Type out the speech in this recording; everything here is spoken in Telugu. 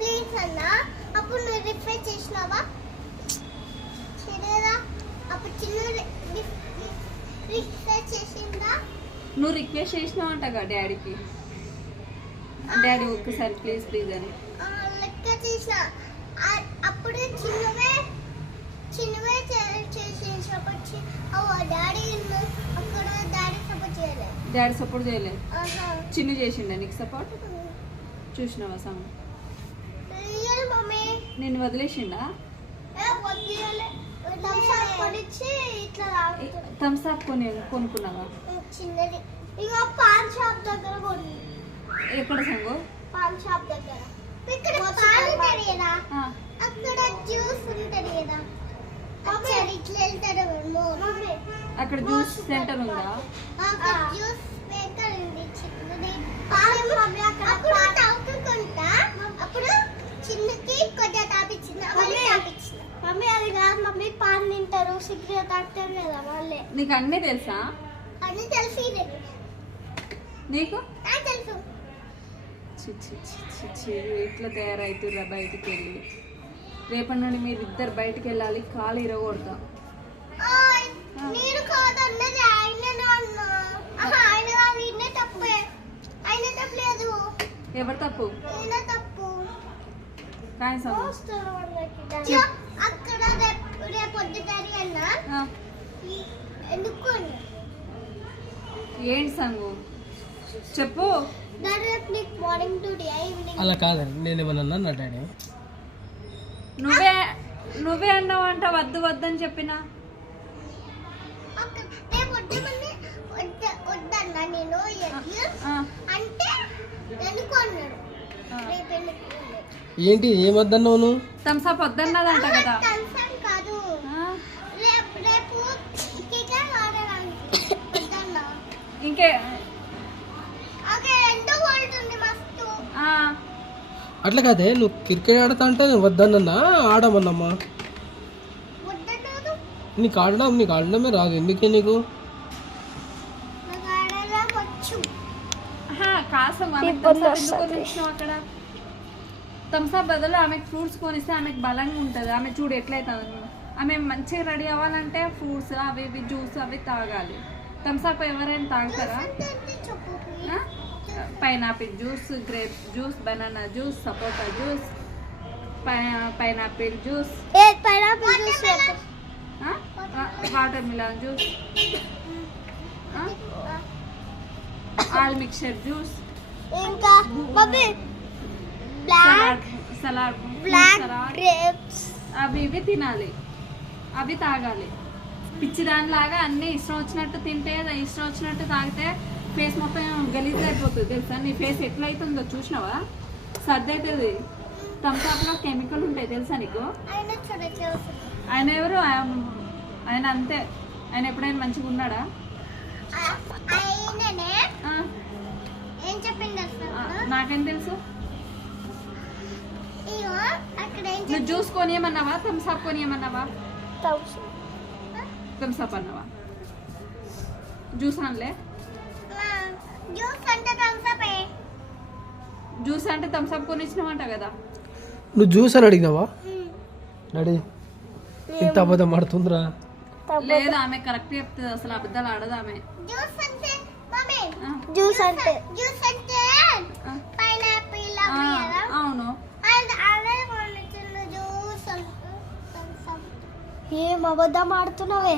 ప్లీజ్ అన్న. అప్పుడు నువ్వు రిఫ్రెష్ చేసినావా? చేయలేదా? అప్పుడు చిన్న రిఫ్రెష్ చేసిందా? నువ్వు రిక్వెస్ట్ చేసినావు అంటగా డాడీకి. డాడీ ఒక్కసారి ప్లీజ్ ప్లీజ్ అని లెక్క చేసిన. అప్పుడు చిన్నవే చేసేసి డాడీ అక్కడ డాడీ సపోర్ట్ చేయలేదు. డాడీ సపోర్ట్ చేయలేదు. చిన్న చేసిండే నీకు సపోర్ట్? చూసినావా సాంగ్? మమ్మీ నేను వదిలేసిండా? Thums up కొనుక్కున్నావా? చిన్నది ఇక పాన్ షాప్ దగ్గర కొను. ఎక్కడ సంగో? పాన్ షాప్ దగ్గర. ఇక్కడ పాన్ ఉంటది కదా, అక్కడ జ్యూస్ ఉంటది కదా, అక్కడ ఇట్లా వెళ్తారు. అక్కడ జ్యూస్ సెంటర్ ఉందా? అక్కడ జ్యూస్ మేకర్ ఉంది చిన్నది. అప్పుడు తాగుకుంటా అప్పుడు చిన్నకి కొద్దిగా తాపించిన మమ్మీ. అది కాదు మమ్మీ, పాన్ తింటారు, సిగరెట్ తాగుతారు కదా వాళ్ళే. నీకు అన్నీ తెలుసా? అన్నీ తెలిసి నీకు తెలుసు. ఇట్లా తయారైతుర్రా బయటికి వెళ్ళి. రేపటి నుండి మీరు ఇద్దరు బయటికి వెళ్ళాలి. కాలు ఇరగొడతా. నేను కాదు అన్నది, ఆయన తప్పే. ఆయన తప్పలేదు. ఎవరు తప్పు? ఆయన తప్పు. అక్కడ రేపు వద్దుతారు అన్న. ఎందుకు ఏంటి సంగు చెప్పు. Morning to evening. అలా కాదండి, నేను ఏమన్నా అన్నా డాడీ? నువ్వే అన్నావంట వద్దు వద్దని చెప్పినా. వద్దన్నా నేను అంటే ఎందుకున్నాడు. ఏంటి ఏమద్దన్నావు నువ్వు? థమ్స్ అప్ వద్దన్నదంట కదా. కాదు, రేపు ఇంకే అట్లా కాదే, నువ్వు క్రికెట్ ఆడతా అంటే నేను వద్దన్నా ఆడమన్నమ్మా. నీకు ఆడడమే రాదు. ఎందుకే నీకు? అక్కడ థమ్స్అప్ బదులు ఆమెకు ఫ్రూట్స్ కొనిస్తే ఆమెకు బలంగా ఉంటుంది. ఆమె చూడు ఎట్లయితుంది. ఆమె మంచిగా రెడీ అవ్వాలంటే ఫ్రూట్స్ అవి ఇవి జ్యూస్ అవి తాగాలి. థమ్స్అప్ ఎవరైనా తాగుతారా? Pineapple juice, grapes juice, banana juice, sapota juice, pineapple juice, water melon juice, all mixture juice, ఇంకా సలాడ్, అవి ఇవి తినాలి, అవి తాగాలి. పిచ్చి దానిలాగా అన్నీ ఇష్టం వచ్చినట్టు తింటే, ఇష్టం వచ్చినట్టు తాగితే ఫేస్ మొత్తం గలీజ్ అయిపోతుంది తెలుసా. నీ ఫేస్ ఎట్లా అవుతుందో చూసినావా? సర్ది అవుతుంది. థమ్స్అప్లో కెమికల్ ఉంటాయి తెలుసా నీకు? ఆయన ఎవరు? ఆయన అంతే. ఆయన ఎప్పుడైనా మంచిగా ఉన్నాడా? నాకేం తెలుసు. నువ్వు జ్యూస్ కొనియమన్నావా? థమ్స్అప్ కొనియమన్నావా? థమ్స్అప్ అన్నావా? జ్యూస్ అనలే. జ్యూస్ అంటే థమ్స్అప్ కొనిచ్చినావంట కదా. నువ్వు జ్యూస్ అని అడిగినావా డాడీ? ఇంత అబద్ధం ఆడుతుందిరా. లేదు, ఆమె కరెక్ట్ చెప్తుంది. అసలు అబద్ధాలు ఆడదు ఆమె. అవును. ఏం అబద్ధం ఆడుతున్నావే?